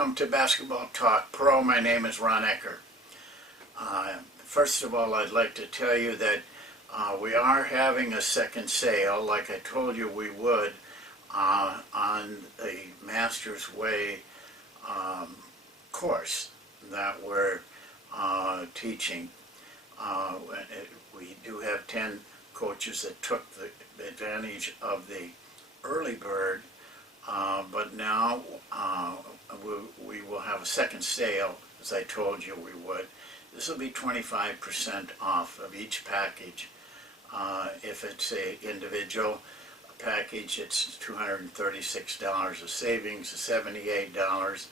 welcome to Basketball Talk Pro. My name is Ron Ecker. First of all, I'd like to tell you that we are having a second sale, like I told you we would, on the Master's Way course that we're teaching. We do have 10 coaches that took the advantage of the early bird, but now we will have a second sale, as I told you we would. This will be 25% off of each package. If it's an individual package, it's $236 of savings, $78.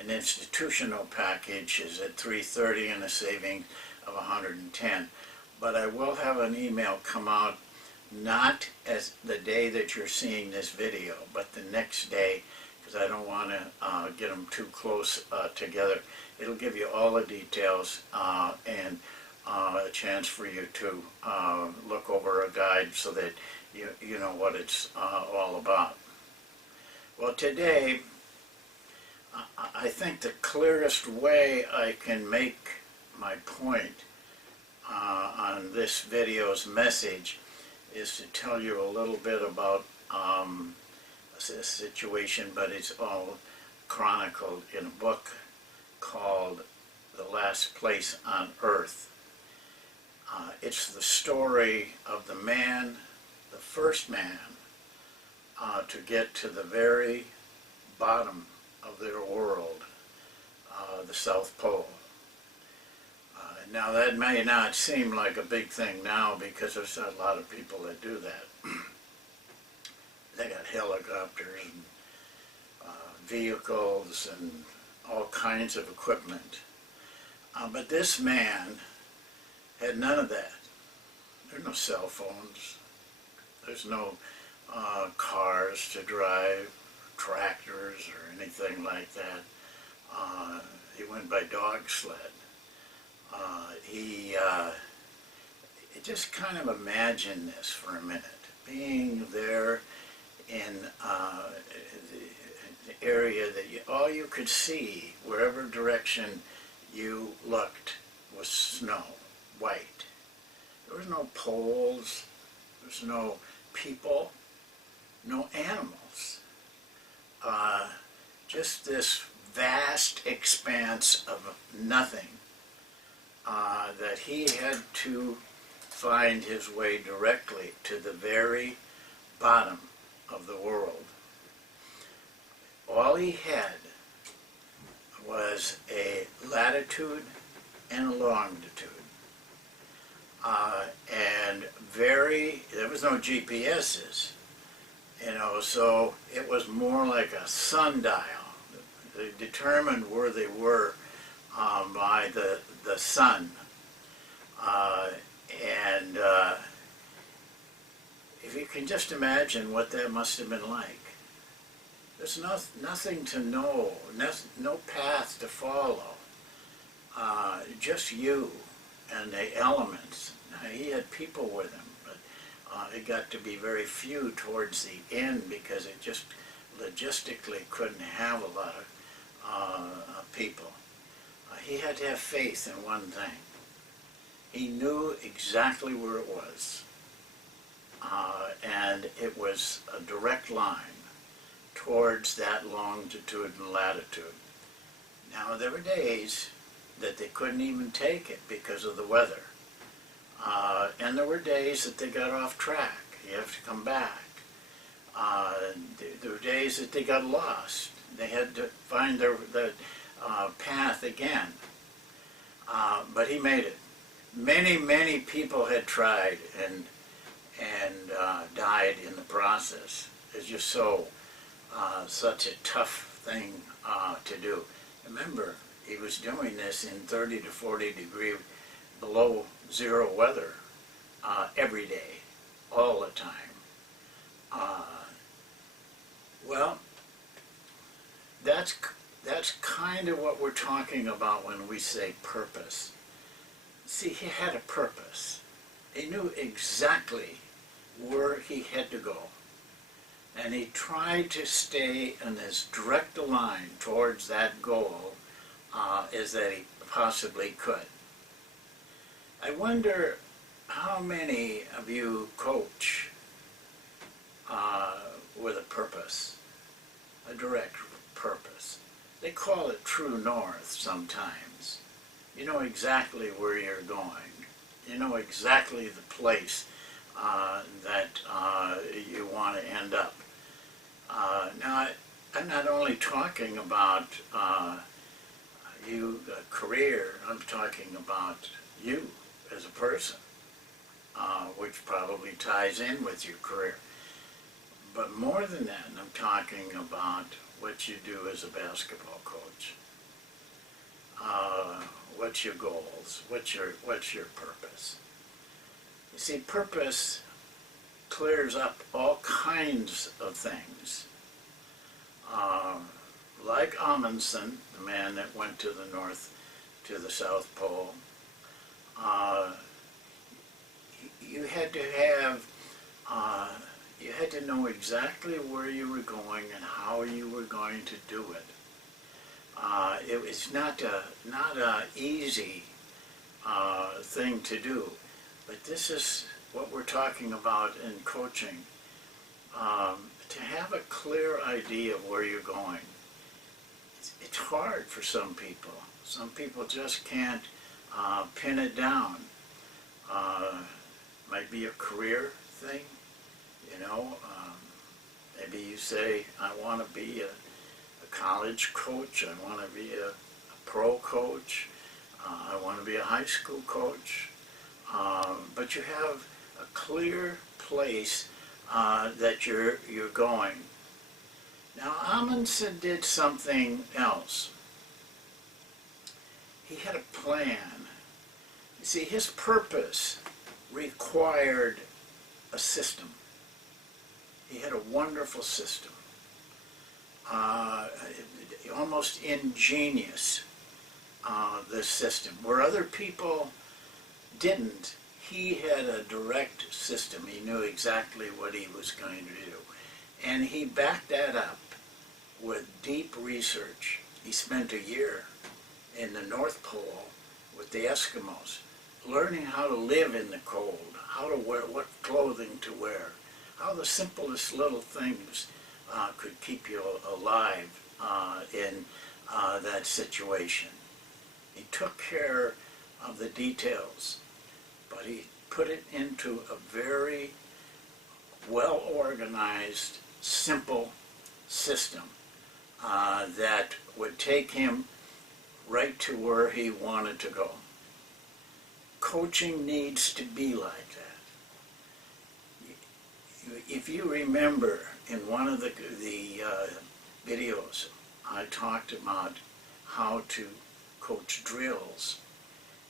An institutional package is at $330 and a saving of $110. But I will have an email come out, not as the day that you're seeing this video, but the next day, because I don't want to get them too close together. It'll give you all the details and a chance for you to look over a guide so that you know what it's all about. Well, today, I think the clearest way I can make my point on this video's message is to tell you a little bit about a situation, but it's all chronicled in a book called The Last Place on Earth. It's the story of the man, the first man, to get to the very bottom of their world, the South Pole. Now that may not seem like a big thing now because there's a lot of people that do that. They got helicopters and vehicles and all kinds of equipment. But this man had none of that. There's no cell phones. There's no cars to drive, tractors or anything like that. He went by dog sled. Just kind of imagine this for a minute, being there in the area that all you could see, wherever direction you looked, was snow, white. There was no poles, there was no people, no animals. Just this vast expanse of nothing that he had to find his way directly to the very bottom of the world. All he had was a latitude and a longitude. And there was no GPSs, so it was more like a sundial. They determined where they were by the sun. If you can just imagine what that must have been like. There's nothing to know, no path to follow, just you and the elements. Now, he had people with him, but it got to be very few towards the end because it just logistically couldn't have a lot of people. He had to have faith in one thing. He knew exactly where it was, and it was a direct line towards that longitude and latitude. Now, there were days that they couldn't even take it because of the weather, and there were days that they got off track. You have to come back. There were days that they got lost. They had to find the path again, but he made it. Many people had tried and died in the process. It's just such a tough thing to do. Remember, he was doing this in 30 to 40 degree below zero weather every day, all the time. Well, that's kind of what we're talking about when we say purpose. See, he had a purpose. He knew exactly where he had to go. and he tried to stay in as direct a line towards that goal as that he possibly could. I wonder how many of you coach with a purpose, a direct purpose. They call it true north sometimes. You know exactly where you're going. You know exactly the place that you want to end up. Now, I'm not only talking about you, a career, I'm talking about you as a person, which probably ties in with your career. But more than that, I'm talking about what you do as a basketball coach. What's your goals? What's your purpose? You see, purpose clears up all kinds of things. Like Amundsen, the man that went to the South Pole, you had to have, you had to know exactly where you were going and how you were going to do it. It was not a easy thing to do, but this is what we're talking about in coaching. To have a clear idea of where you're going. It's hard for some people. Some people just can't pin it down. Might be a career thing, you know. Maybe you say, I want to be a college coach, I want to be a pro coach, I want to be a high school coach, but you have a clear place that you're going. Now Amundsen did something else. He had a plan. You see, his purpose required a system. He had a wonderful system. Almost ingenious, this system. Where other people didn't, he had a direct system. He knew exactly what he was going to do. And he backed that up with deep research. He spent a year in the North Pole with the Eskimos, learning how to live in the cold, how to wear, what clothing to wear, how the simplest little things could keep you alive in that situation. He took care of the details, but he put it into a very well-organized, simple system that would take him right to where he wanted to go. Coaching needs to be like that. If you remember in one of the videos, I talked about how to coach drills.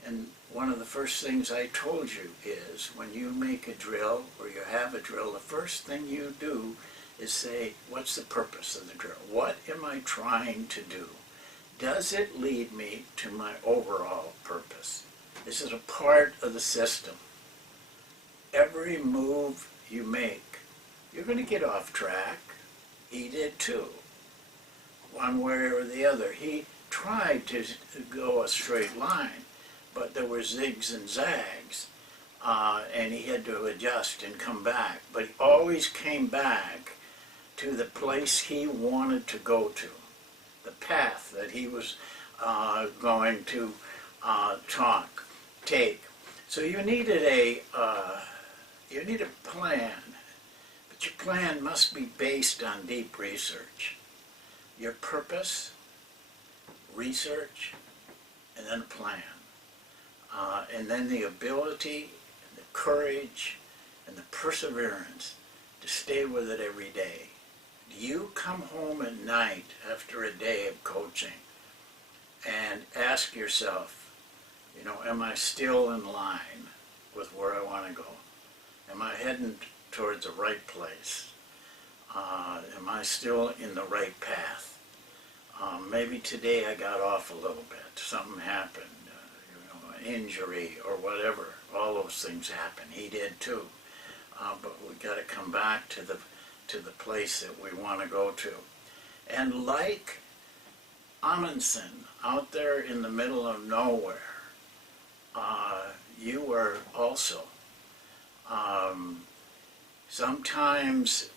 And one of the first things I told you is when you make a drill or you have a drill, the first thing you do is say, what's the purpose of the drill? What am I trying to do? Does it lead me to my overall purpose? Is it a part of the system? Every move you make, you're going to get off track. He did too, one way or the other. He tried to go a straight line, but there were zigs and zags, and he had to adjust and come back. But he always came back to the place he wanted to go to, the path that he was going to take. So you needed a plan, but your plan must be based on deep research. Your purpose, research, and then a plan. And then the ability, and the courage, and the perseverance to stay with it every day. Do you come home at night after a day of coaching and ask yourself, you know, am I still in line with where I want to go? Am I heading towards the right place? Am I still in the right path? Maybe today I got off a little bit. Something happened, an injury or whatever. All those things happen. He did too. But we got to come back to the to the place that we want to go to. And like Amundsen, out there in the middle of nowhere, you were also. Sometimes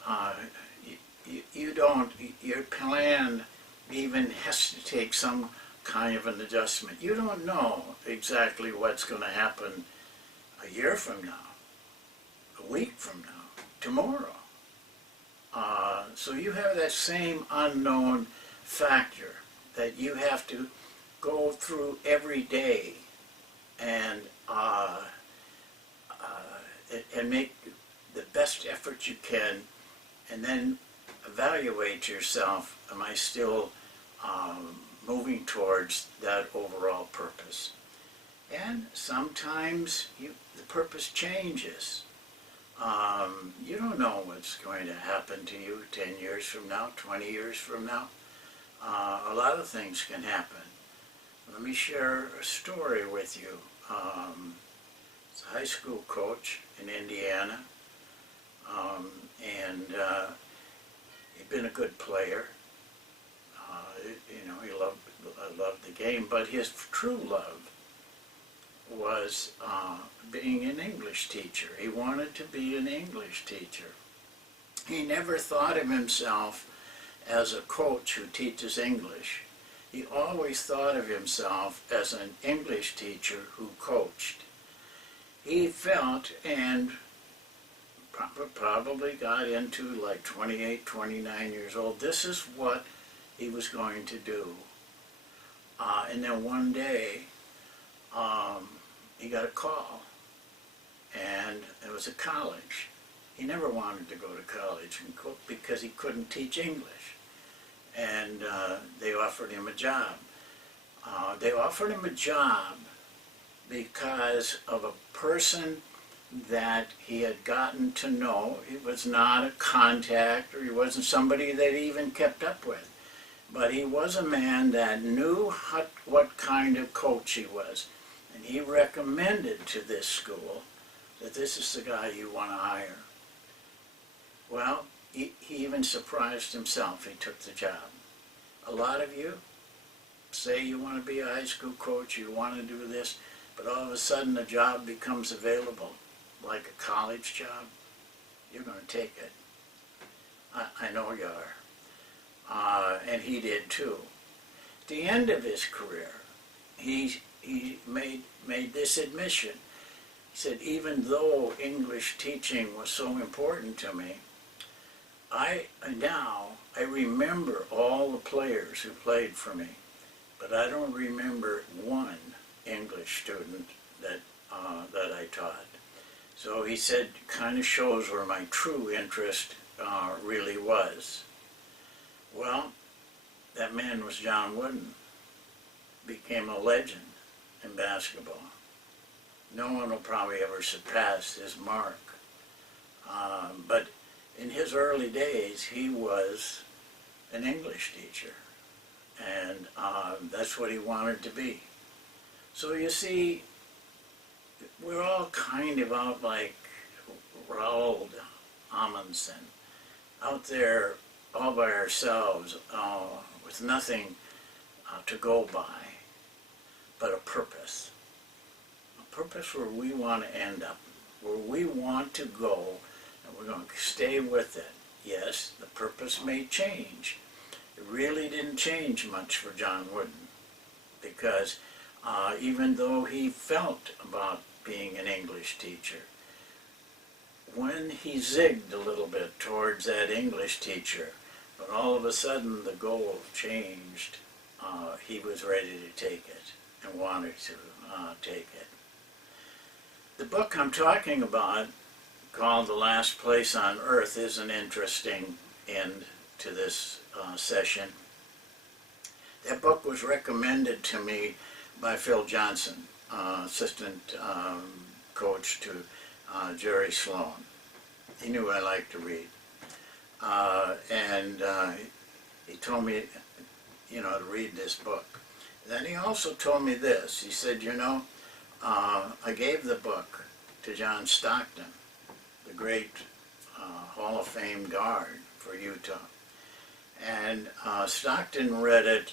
you don't, your plan even has to take some kind of an adjustment. You don't know exactly what's going to happen a year from now, a week from now, tomorrow. So you have that same unknown factor that you have to go through every day and make the best effort you can, and then evaluate yourself. Am I still moving towards that overall purpose? And sometimes the purpose changes. You don't know what's going to happen to you 10 years from now, 20 years from now. A lot of things can happen. Let me share a story with you. It's a high school coach in Indiana, and he'd been a good player. He loved the game, but his true love was being an English teacher. He wanted to be an English teacher. He never thought of himself as a coach who teaches English. He always thought of himself as an English teacher who coached. He felt, and probably got into like 28, 29 years old, this is what he was going to do. And then one day, he got a call, and it was a college. He never wanted to go to college because he couldn't teach English. And they offered him a job. They offered him a job because of a person that he had gotten to know. He was not a contact, or he wasn't somebody that he even kept up with. But he was a man that knew what kind of coach he was. And he recommended to this school that this is the guy you want to hire. Well, he even surprised himself. He took the job. A lot of you say you want to be a high school coach, you want to do this, but all of a sudden a job becomes available, like a college job. You're going to take it. I know you are. And he did too. At the end of his career, he made this admission. He said, even though English teaching was so important to me, I remember all the players who played for me, but I don't remember one English student that I taught. So he said, kind of shows where my true interest really was. Well, that man was John Wooden. Became a legend in basketball. No one will probably ever surpass his mark. But in his early days, he was an English teacher, and that's what he wanted to be. So you see, we're all kind of out like Roald Amundsen, out there all by ourselves with nothing to go by but a purpose where we want to end up, where we want to go, and we're going to stay with it. Yes, the purpose may change. It really didn't change much for John Wooden, because even though he felt about being an English teacher, when he zigged a little bit towards that English teacher, but all of a sudden the goal changed, he was ready to take it and wanted to take it. The book I'm talking about, called The Last Place on Earth, is an interesting end to this session. That book was recommended to me by Phil Johnson, assistant coach to Jerry Sloan. He knew I liked to read. And he told me, to read this book. Then he also told me this. He said, I gave the book to John Stockton, the great Hall of Fame guard for Utah. And Stockton read it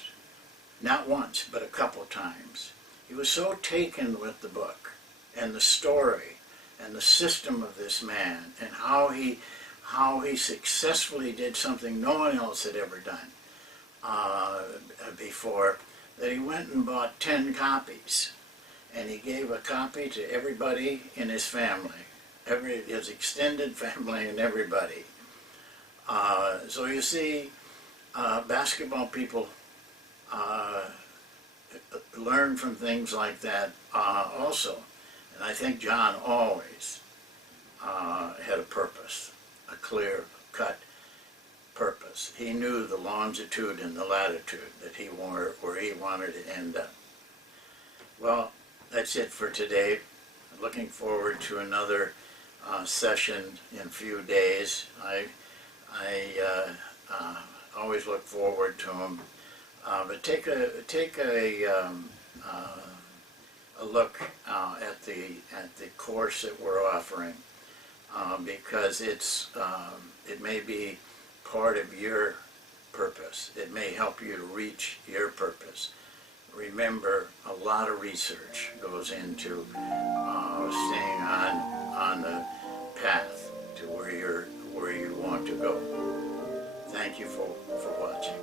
not once, but a couple times. He was so taken with the book and the story and the system of this man and how he successfully did something no one else had ever done before, that he went and bought 10 copies. And he gave a copy to everybody in his family, his extended family and everybody. So you see, basketball people learn from things like that also. And I think John always had a purpose, a clear-cut purpose. He knew the longitude and the latitude that he wanted, where he wanted to end up. Well, that's it for today. I'm looking forward to another session in a few days. I always look forward to them. But take a look at the course that we're offering, because it may be part of your purpose. It may help you to reach your purpose. Remember, a lot of research goes into staying on the path to where you want to go. Thank you for watching.